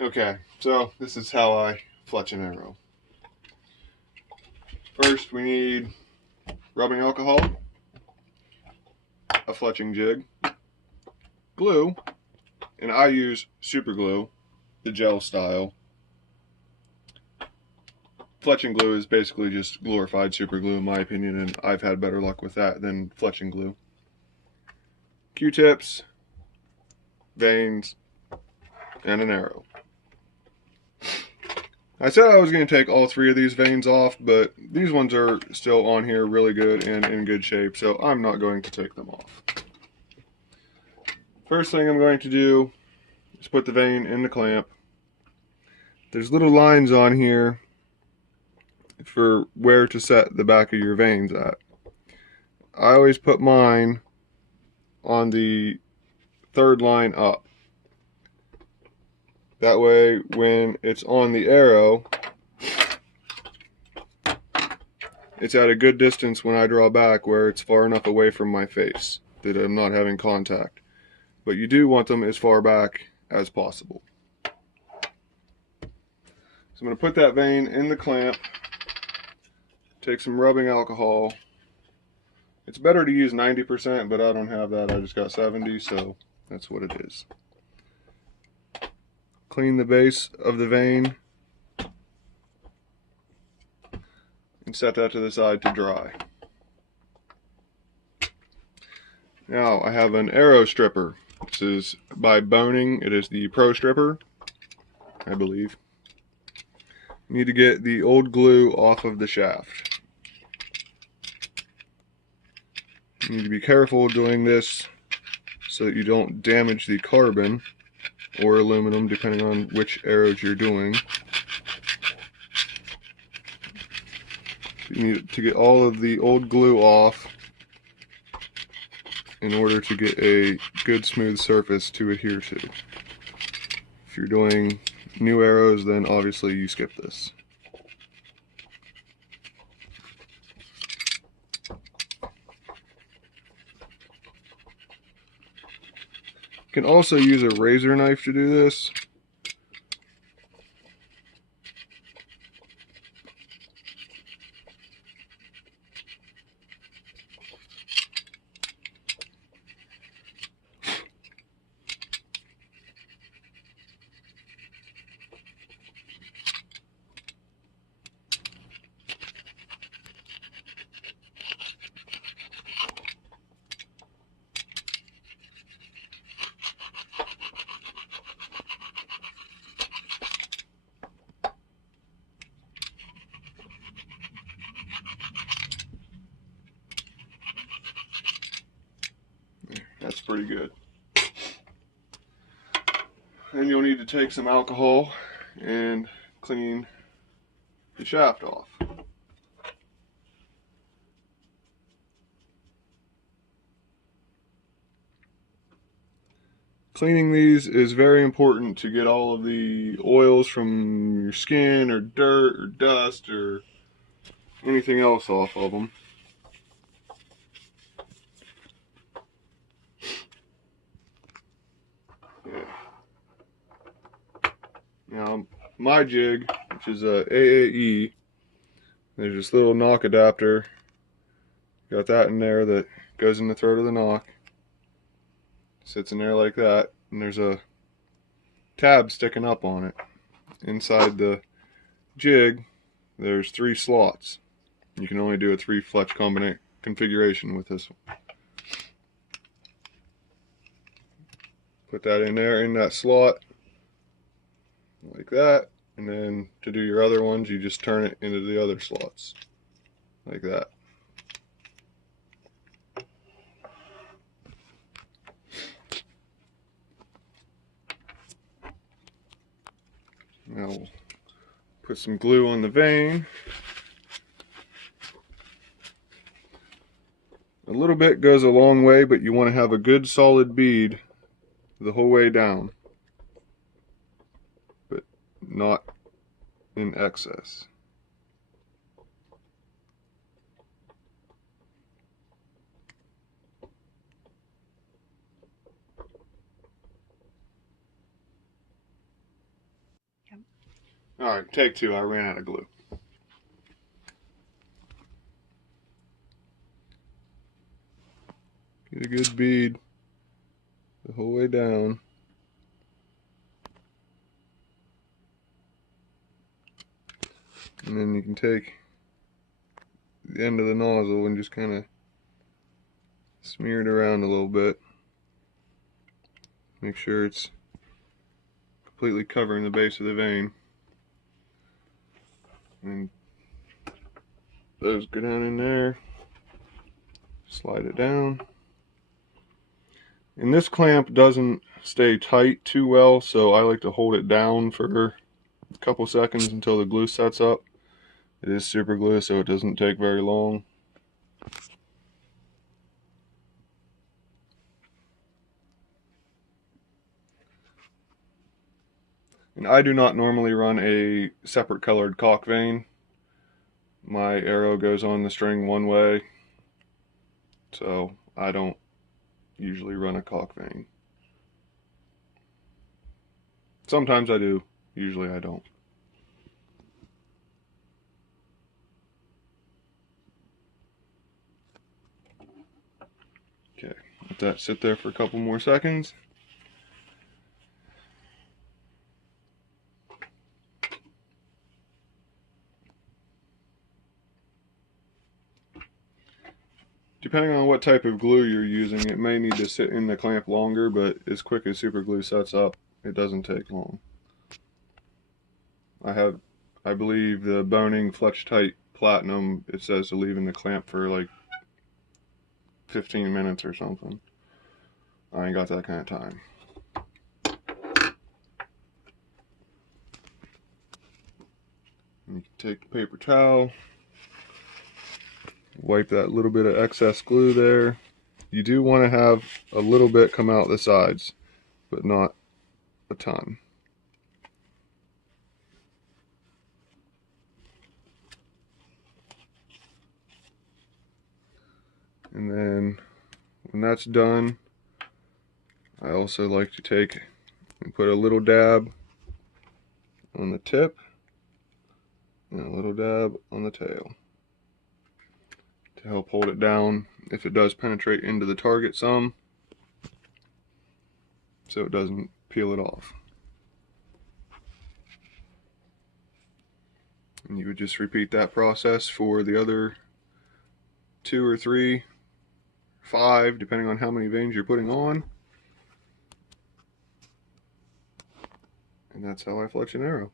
Okay, so this is how I fletch an arrow. First, we need rubbing alcohol, a fletching jig, glue, and I use super glue, the gel style. Fletching glue is basically just glorified super glue in my opinion, and I've had better luck with that than fletching glue. Q-tips, vanes, and an arrow. I said I was going to take all three of these vanes off, but these ones are still on here really good and in good shape, so I'm not going to take them off. First thing I'm going to do is put the vane in the clamp. There's little lines on here for where to set the back of your vanes at. I always put mine on the third line up. That way, when it's on the arrow, it's at a good distance when I draw back where it's far enough away from my face that I'm not having contact. But you do want them as far back as possible. So I'm going to put that vane in the clamp, take some rubbing alcohol. It's better to use 90%, but I don't have that. I just got 70, so that's what it is. Clean the base of the vane and set that to the side to dry. Now I have an arrow stripper. This is by Boning. It is the Pro Stripper, I believe. You need to get the old glue off of the shaft. You need to be careful doing this so that you don't damage the carbon or aluminum, depending on which arrows you're doing. You need to get all of the old glue off in order to get a good smooth surface to adhere to. If you're doing new arrows, then obviously you skip this. You can also use a razor knife to do this. That's pretty good. Then you'll need to take some alcohol and clean the shaft off. Cleaning these is very important to get all of the oils from your skin or dirt or dust or anything else off of them. Yeah. Now, my jig, which is a AAE, there's this little knock adapter. Got that in there that goes in the throat of the knock. Sits in there like that, and there's a tab sticking up on it. Inside the jig, there's 3 slots. You can only do a 3 fletch configuration with this one. Put that in there, in that slot, like that, and then to do your other ones, you just turn it into the other slots, like that. Now we'll put some glue on the vane. A little bit goes a long way, but you want to have a good solid bead the whole way down, but not in excess. Alright, take two. I ran out of glue. Get a good bead the whole way down. And then you can take the end of the nozzle and just kind of smear it around a little bit. Make sure it's completely covering the base of the vane. And those go down in there. Slide it down. And this clamp doesn't stay tight too well, so I like to hold it down for a couple seconds until the glue sets up. It is super glue, so it doesn't take very long. And I do not normally run a separate colored caulk vane. My arrow goes on the string one way, so I don't usually run a caulk vane. Sometimes I do, usually I don't. Okay, let that sit there for a couple more seconds. Depending on what type of glue you're using, it may need to sit in the clamp longer, but as quick as super glue sets up, it doesn't take long. I believe the Boning Fletch Tight Platinum, it says to leave in the clamp for like 15 minutes or something. I ain't got that kind of time. You can take the paper towel, wipe that little bit of excess glue there. You do want to have a little bit come out the sides, but not a ton. And then when that's done, I also like to take and put a little dab on the tip and a little dab on the tail to help hold it down if it does penetrate into the target some, so it doesn't peel it off. And you would just repeat that process for the other 2 or 3, 5, depending on how many vanes you're putting on. And that's how I fletch an arrow.